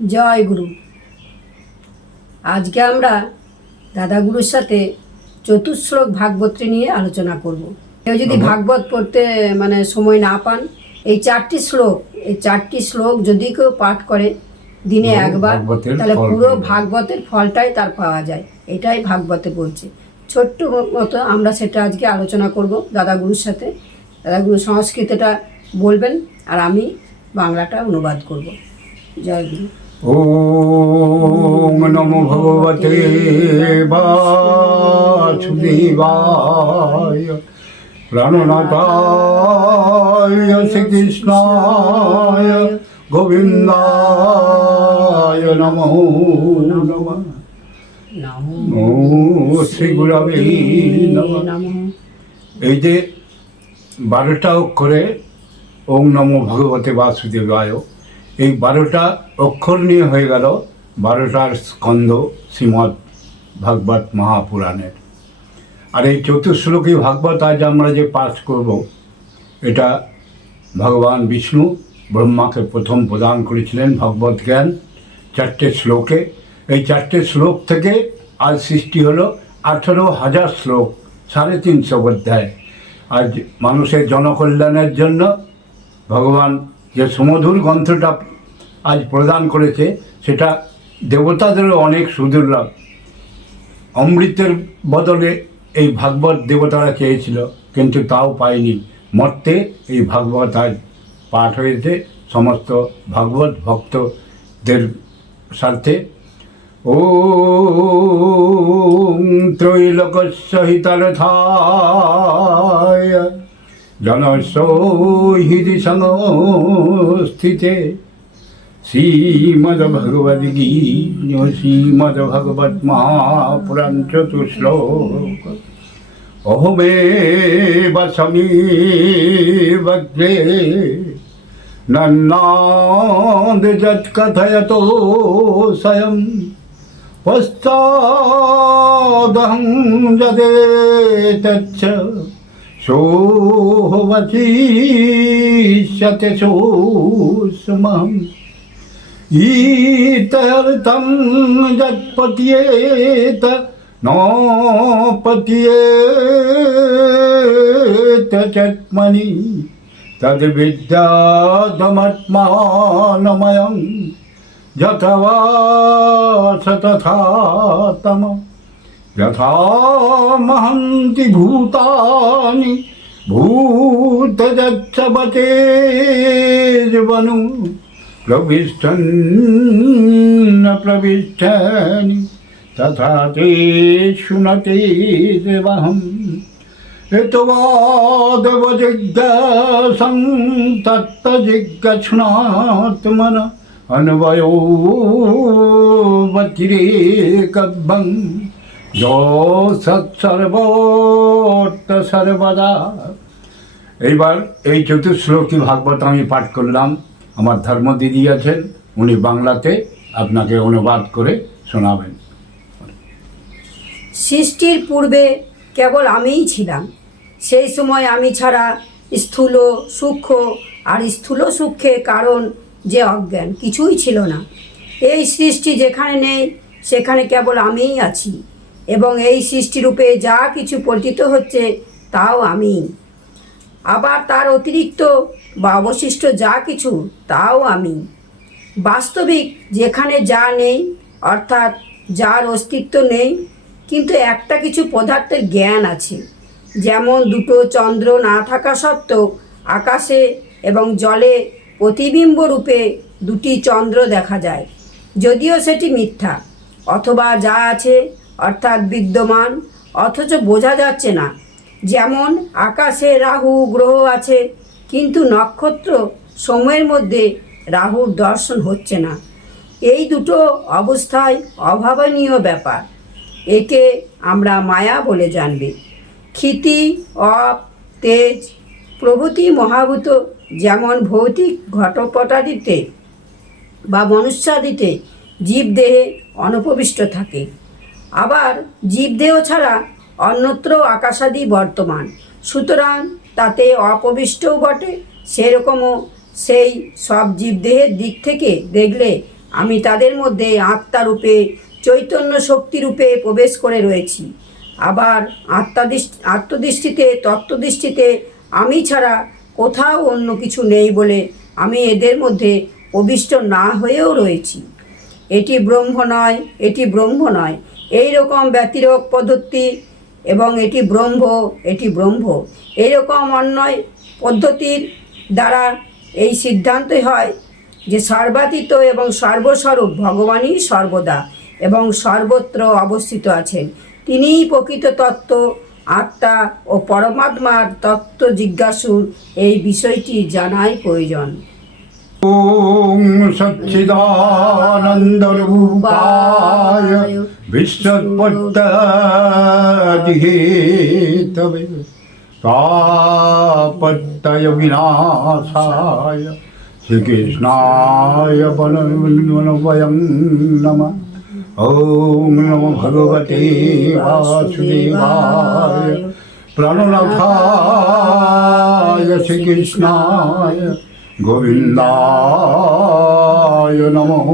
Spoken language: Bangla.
জয় গুরু। আজকে আমরা দাদাগুরুর সাথে চতুশ্লোক ভাগবতটি নিয়ে আলোচনা করব। কেউ যদি ভাগবত পড়তে মানে সময় না পান এই চারটি শ্লোক এই চারটি শ্লোক যদি কেউ পাঠ করে দিনে একবার তাহলে পুরো। ভাগবতের ফলটাই তার পাওয়া যায়। এটাই ভাগবতে বলছে। ছোট্ট মতো আমরা সেটা আজকে আলোচনা করব দাদাগুরুর সাথে। দাদাগুরু সংস্কৃতটা বলবেন আর আমি বাংলাটা অনুবাদ করব। জয় গুরু। ॐ नमो भगवते वासुदेवाय प्रणनाथाय श्रीकृष्णाय गोविन्दाय नमो नमः নমো ও শ্রী গুরবে নমঃ নমঃ এই যে বারোটা অক্ষরে ওম নমো ভগবতে বাসুদেবায় এই বারোটা অক্ষর নিয়ে হয়ে গেল। বারোটার স্কন্দ শ্রীমৎ ভাগবত মহাপুরাণের। আর এই চতুশ্লোকী ভাগবত আজ আমরা যে পাঠ করব, এটা ভগবান বিষ্ণু ব্রহ্মাকে প্রথম প্রদান করেছিলেন ভগবত জ্ঞান চারটে শ্লোকে। এই চারটে শ্লোক থেকে আজ সৃষ্টি হলো আঠেরো হাজার শ্লোক, সাড়ে তিনশো অধ্যায়। আজ মানুষের জনকল্যাণের জন্য ভগবান যে সুমধুর গ্রন্থটা আজ প্রদান করেছে, সেটা দেবতাদেরও অনেক সুদুর্লভ অমৃতের বদলে এই ভাগবত দেবতারা চেয়েছিল, কিন্তু তাও পায়নি। মর্তে এই ভাগবত আজ পাঠ হয়েছে, সমস্ত ভাগবত ভক্তদের স্বার্থে। ও ত্রৈলোকসহিতারথায়, জনসৌহৃদি সংস্থিতে শ্রীমদ্ভগবদ্গীতা শ্রীমদ্ভগবত মহাপুরাণ চতুশ্লোক অহমেব সমীবগ্রে নন্নাদ যৎকথয়তো স্বয়ং পশ্চাদহং যদেতচ্ছ সোহবচিষ্যতে ईतर्तं यत्पत्येत नोपत्येत चत्मनि तद्विद्यादमत्मानमयं जथवा स तथा तम यथा महन्ति भूतानि भूतजत्सभतेज्वनु प्रविष्टन्न प्रविष्टानि तथा ते शुनते देवहम् यतवादवजिज्ञासं तत्तजिज्ञक्ष्णात्मन अन्वयो वतिरेकभं यो সৎসর্বত্র সর্বদা এইবার এই চতুশ্লোকী ভাগবত আমি পাঠ করলাম আমার ধর্ম দিদি আছেন, উনি বাংলাতে আপনাকে অনুবাদ করে শোনাবেন। সৃষ্টির পূর্বে কেবল আমিই ছিলাম। সেই সময় আমি ছাড়া স্থূল সূক্ষ্ম আর স্থূল সূক্ষ্মে কারণ যে অজ্ঞান কিছুই ছিল না। এই সৃষ্টি যেখানে নেই, সেখানে কেবল আমিই আছি এবং এই সৃষ্টিরূপে যা কিছু পরিচিত হচ্ছে, তাও আমি আবার তার অতিরিক্ত বা অবশিষ্ট যা কিছু, তাও আমি। বাস্তবিক যেখানে যা নেই, অর্থাৎ যার অস্তিত্ব নেই, কিন্তু একটা কিছু পদার্থের জ্ঞান আছে। যেমন দুটো চন্দ্র না থাকা সত্ত্বেও আকাশে এবং জলে প্রতিবিম্ব রূপে দুটি চন্দ্র দেখা যায়। যদিও সেটি মিথ্যা, অথবা যা আছে অর্থাৎ বিদ্যমান, অথচ বোঝা যাচ্ছে না। যেমন আকাশে রাহু, গ্রহ আছে, কিন্তু নক্ষত্র সময়ের মধ্যে রাহুর দর্শন হচ্ছে না। এই দুটো অবস্থায় অভাবনীয় ব্যাপার। একে আমরা মায়া বলে জানবে। ক্ষিতি, অপ, তেজ, প্রভৃতি মহাভূত যেমন ভৌতিক ঘটপটাদিতে বা মনুষ্যাদিতে জীবদেহে অনুপবিষ্ট থাকে। আবার জীবদেহ ছাড়া অন্যত্র আকাশাদি বর্তমান। সুতরাং তাতে অপবিষ্টও বটে, সেরকমও সেই সব জীবদেহের দিক থেকে দেখলে আমি তাদের মধ্যে আত্মারূপে চৈতন্য শক্তিরূপে প্রবেশ করে রয়েছি। আবার আত্মাদৃষ্টি আত্মদৃষ্টিতে, তত্ত্বদৃষ্টিতে আমি ছাড়া কোথাও অন্য কিছু নেই বলে আমি এদের মধ্যে প্রবিষ্ট না হয়েও রয়েছি। এটি ব্রহ্ম নয়, এটি ব্রহ্ম নয়। এই রকম ব্যতিরোগ পদ্ধতি এবং এটি ব্রহ্ম এটি ব্রহ্ম। এরকম অন্যয় পদ্ধতির দ্বারা এই সিদ্ধান্তই হয় যে সর্বাতীত এবং সর্বস্বরূপ ভগবানই সর্বদা এবং সর্বত্র অবস্থিত আছেন। তিনিই প্রকৃত তত্ত্ব, আত্মা ও পরমাত্মার তত্ত্ব জিজ্ঞাসুর এই বিষয়টি জানাই প্রয়োজন। ॐ सच्चिदानन्दरूपाय विश्वत्पत्तजिहेतवे तापत्तयविनाशाय श्रीकृष्णाय वयं नमः ॐ नमो भगवते वासुदेवाय प्रणनाथाय श्रीकृष्णाय गोविन्दाय नमो नमः